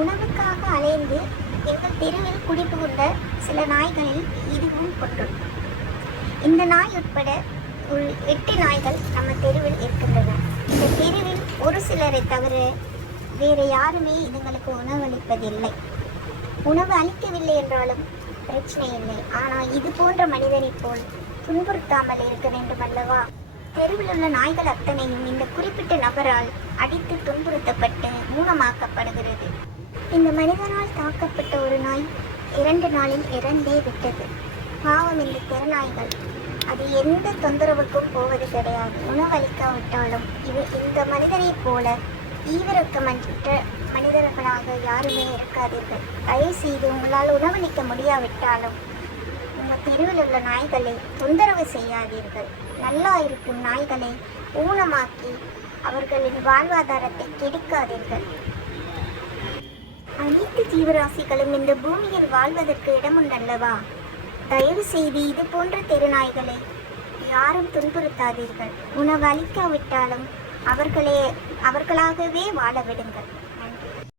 உணவுக்காக அலைந்து எங்கள் தெருவில் குடிபுகுந்த சில நாய்களில் இதுவும் ஒன்று. இந்த நாய் உட்பட ஒரு 8 நாய்கள் நம்ம தெருவில் இருக்கின்றன. இந்த தெருவில் ஒரு சிலரை தவிர வேறு யாருமே இதுங்களுக்கு உணவளிப்பதில்லை. உணவு அளிக்கவில்லை என்றாலும் பிரச்சனை இல்லை. ஆனால் இது போன்ற மனிதனைப் போல் துன்புறுத்தாமல் இருக்க வேண்டும் அல்லவா? தெருவில் உள்ள நாய்கள் அத்தனையும் இந்த குறிப்பிட்ட நபரால் அடித்து துன்புறுத்தப்பட்டு ஊனமாக்கப்படுகிறது. இந்த மனிதனால் தாக்கப்பட்ட ஒரு நாய் 2 நாளில் இறந்தே விட்டது. பாவம் இந்த தெருநாய்கள். அது எந்த தொந்தரவுக்கும் போவது கிடையாது. உணவளிக்காவிட்டாலும் இந்த மனிதனைப் போல ஈவிரக்கமற்ற மனிதர்களாக யாருமே இருக்காதீர்கள். தயவு செய்து உங்களால் உணவளிக்க முடியாவிட்டாலும் உங்கள் தெருவில் உள்ள நாய்களை தொந்தரவு செய்யாதீர்கள். நல்லா இருக்கும் நாய்களை ஊனமாக்கி அவர்களின் வாழ்வாதாரத்தை கெடுக்காதீர்கள். அனைத்து ஜீவராசிகளும் இந்த பூமியில் வாழ்வதற்கு இடமுண்டல்லவா? தயவு செய்து இது போன்ற தெருநாய்களை யாரும் துன்புறுத்தாதீர்கள். உணவு அளிக்காவிட்டாலும் அவர்களாகவே வாழ விடுங்கள்.